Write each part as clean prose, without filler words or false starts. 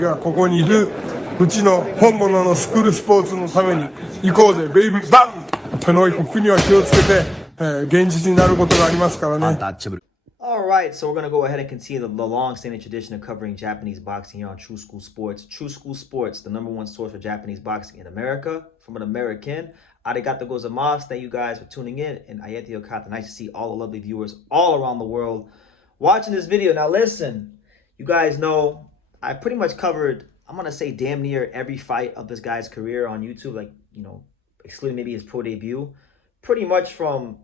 がここにいるうちの本物のスクールスポーツのために行こうぜベイビーバンこの国は気をつけて、現実になることがありますからね。Alright, so we're going to go ahead and continue the long-standing tradition of covering Japanese boxing here on True School Sports. True School Sports, the #1 source for Japanese boxing in America, from an American. Arigato gozaimasu. Thank you guys for tuning in. And ayete yokata. Nice to see all the lovely viewers all around the world watching this video. Now listen, you guys know I pretty much covered, I'm going to say damn near every fight of this guy's career on YouTube, like, excluding maybe his pro debut. Pretty much from,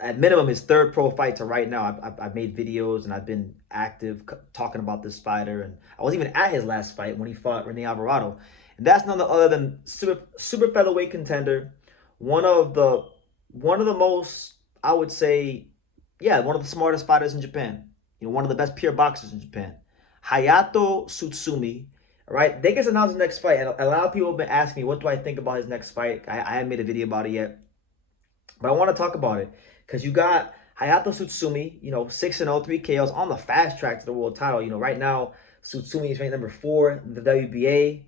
at minimum, his third pro fight to right now. I've made videos and I've been active talking about this fighter. And I was even at his last fight when he fought Raymond Alvarado. And that's none other than super featherweight contender. One of the most, I would say, one of the smartest fighters in Japan. One of the best pure boxers in Japan. Hayato Tsutsumi. All right, they just announced his next fight. And a lot of people have been asking me, what do I think about his next fight? I haven't made a video about it yet. But I want to talk about it. Because you got Hayato Tsutsumi, 6-0, 3 KOs on the fast track to the world title. Right now, Tsutsumi is ranked number 4 in the WBA.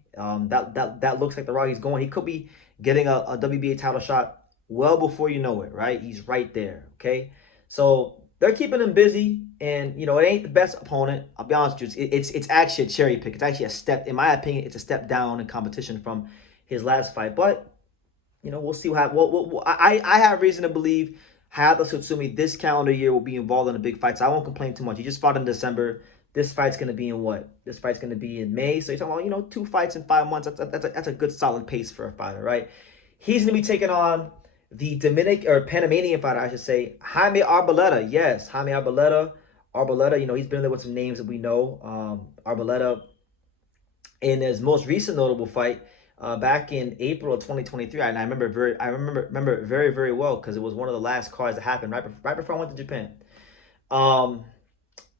That looks like the route he's going. He could be getting a WBA title shot well before you know it, right? He's right there, okay? So they're keeping him busy, and, it ain't the best opponent. I'll be honest with you. It's actually a cherry pick. It's actually a step, in my opinion, it's a step down in competition from his last fight. But, we'll see what happens. I have reason to believe Hayato Tsutsumi this calendar year will be involved in a big fight, so I won't complain too much. He just fought in December. This fight's going to be in what? This fight's going to be in May. So you're talking about, 2 fights in 5 months. That's a good solid pace for a fighter, right? He's going to be taking on the Panamanian fighter, I should say, Jaime Arboleda. Yes, Jaime Arboleda. Arboleda, he's been there with some names that we know. Arboleda, in his most recent notable fight, back in April of 2023, and I remember it very, very well because it was one of the last cards that happened right before I went to Japan.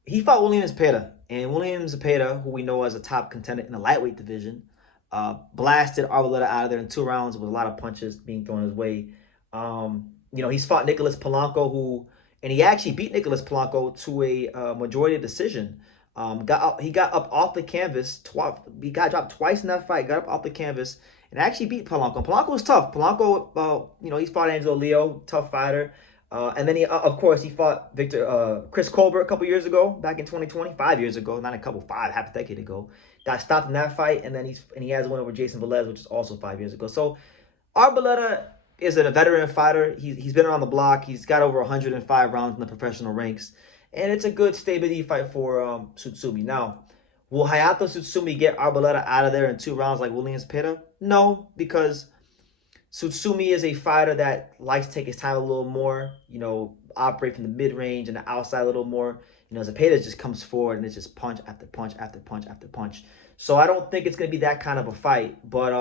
He fought William Zepeda, and William Zepeda, who we know as a top contender in the lightweight division, blasted Arboleda out of there in 2 rounds with a lot of punches being thrown his way. He's fought Nicholas Polanco, and he actually beat Nicholas Polanco to a majority decision. He got up off the canvas. He got dropped twice in that fight. Got up off the canvas and actually beat Polanco. Polanco was tough. Polanco, he's fought Angelo Leo, tough fighter. And then he fought Chris Colbert a couple years ago, back in 2020, 5 years ago, not a couple, half a decade ago. Got stopped in that fight, and then he has a win over Jason Velez, which is also 5 years ago. So Arboleda is a veteran fighter. He's been around the block. He's got over 105 rounds in the professional ranks. And it's a good stability fight for Tsutsumi. Now, will Hayato Tsutsumi get Arboleda out of there in 2 rounds like William Zepeda? No, because Tsutsumi is a fighter that likes to take his time a little more, operate from the mid-range and the outside a little more. Zepeda just comes forward and it's just punch after punch after punch after punch. So I don't think it's going to be that kind of a fight. But,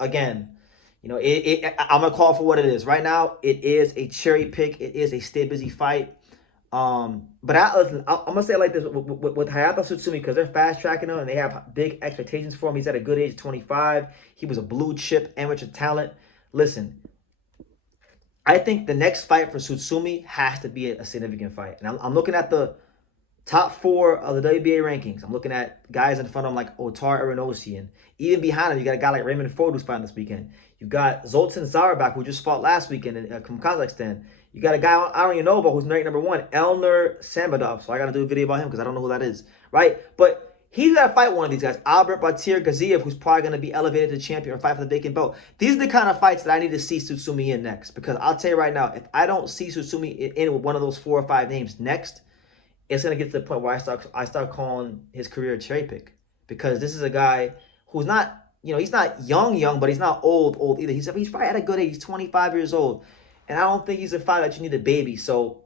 again, I'm going to call for what it is. Right now, it is a cherry pick. It is a stay busy fight. But I'm gonna say it like this with Hayato Tsutsumi, because they're fast tracking him and they have big expectations for him. He's at a good age of 25. He was a blue chip amateur talent. Listen, I think the next fight for Tsutsumi has to be a significant fight. And I'm looking at the top 4 of the WBA rankings. I'm looking at guys in front of him like Otar Eranosyan. Even behind him, you got a guy like Raymond Ford who's fighting this weekend. You got Zoltan Zarbak, who just fought last weekend from Kazakhstan. You got a guy I don't even know about who's ranked number 1, Elner Samedov. So I got to do a video about him because I don't know who that is, right? But he's got to fight one of these guys. Albert Batir Gaziev, who's probably going to be elevated to champion or fight for the vacant belt. These are the kind of fights that I need to see Tsutsumi in next. Because I'll tell you right now, if I don't see Tsutsumi in with one of those 4 or 5 names next, it's going to get to the point where I start calling his career a cherry pick. Because this is a guy who's not, he's not young, but he's not old either. He's probably at a good age. He's 25 years old. And I don't think he's a fighter that you need to baby. So,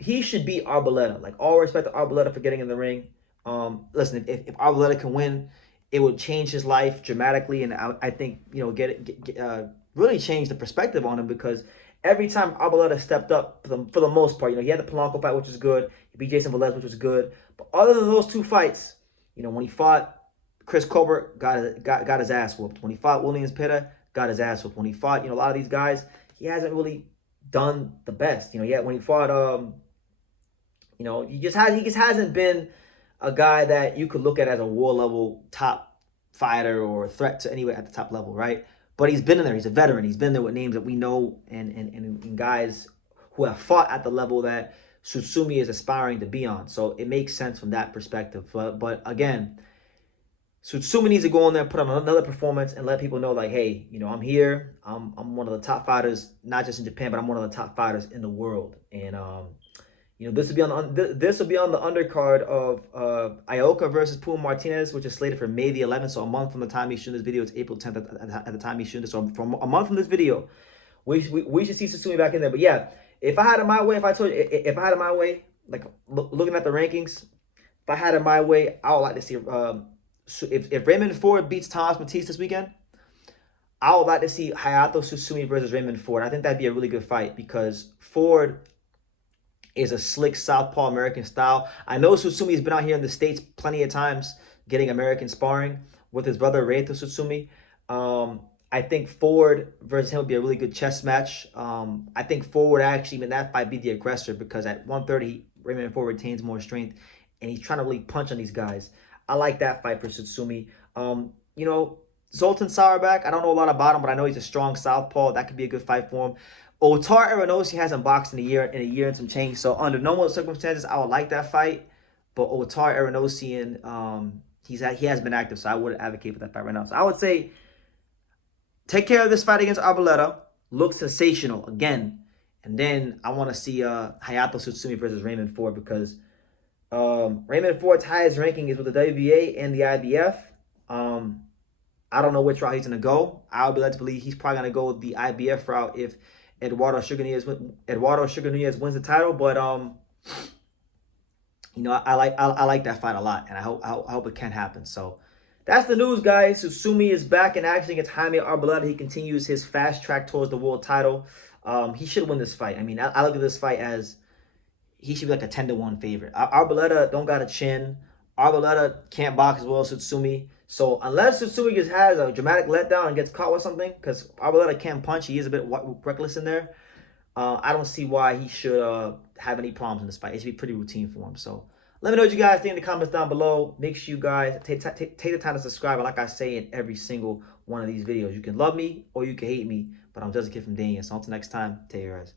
he should beat Arboleda. Like, all respect to Arboleda for getting in the ring. Listen, if Arboleda can win, it would change his life dramatically. And I think, really change the perspective on him, because every time Arboleda stepped up, for the most part, he had the Polanco fight, which was good. He beat Jason Velez, which was good. But other than those 2 fights, when he fought Chris Colbert, got his ass whooped. When he fought William Zepeda, got his ass whooped. When he fought, a lot of these guys, he hasn't really done the best. When he fought, he just hasn't been a guy that you could look at as a war level top fighter or threat to anywhere at the top level, right? But he's been in there. He's a veteran. He's been there with names that we know and guys who have fought at the level that Tsutsumi is aspiring to be on. So it makes sense from that perspective. But again, Tsutsumi needs to go in there, put on another performance, and let people know, like, hey, you know, I'm here. I'm one of the top fighters, not just in Japan, but I'm one of the top fighters in the world. And you know, this will be on the undercard of Ioka versus Puma Martinez, which is slated for May the 11th. So a month from the time he's shooting this video, it's April 10th at the time he's shooting this. So from a month from this video, we should see Tsutsumi back in there. But yeah, if I had it my way, like looking at the rankings, if I had it my way, I would like to see if Raymond Ford beats Thomas Matisse this weekend, I would like to see Hayato Tsutsumi versus Raymond Ford. I think that'd be a really good fight because Ford is a slick southpaw American style. I know Tsutsumi has been out here in the States plenty of times getting American sparring with his brother Hayato Tsutsumi. I think Ford versus him would be a really good chess match. I think Ford would actually, in that fight, be the aggressor because at 130, Raymond Ford retains more strength and he's trying to really punch on these guys. I like that fight for Tsutsumi. You know, Zoltan Sauerback, I don't know a lot about him, but I know he's a strong southpaw. That could be a good fight for him. Otar Eranosyan hasn't boxed in a year and some change. So under normal circumstances, I would like that fight. But Otar Eranosyan, he has been active, so I wouldn't advocate for that fight right now. So I would say take care of this fight against Arboleda. Look sensational again. And then I want to see Hayato Tsutsumi versus Raymond Ford because Raymond Ford's highest ranking is with the WBA and the IBF. I don't know which route he's going to go. I would be led to believe he's probably going to go the IBF route if Eduardo Sugar Nunez wins the title. But you know, I like that fight a lot, and I hope it can happen. So that's the news, guys. Tsutsumi is back in action against Jaime Arboleda. He continues his fast track towards the world title. He should win this fight. I mean, I look at this fight as he should be like a 10-1 favorite. Arboleda don't got a chin. Arboleda can't box as well as Tsutsumi. So unless Tsutsumi just has a dramatic letdown and gets caught with something, because Arboleda can't punch, he is a bit reckless in there. I don't see why he should have any problems in this fight. It should be pretty routine for him. So let me know what you guys think in the comments down below. Make sure you guys take the time to subscribe. And like I say in every single one of these videos, you can love me or you can hate me, but I'm just a kid from Daniel. So until next time, take care, guys.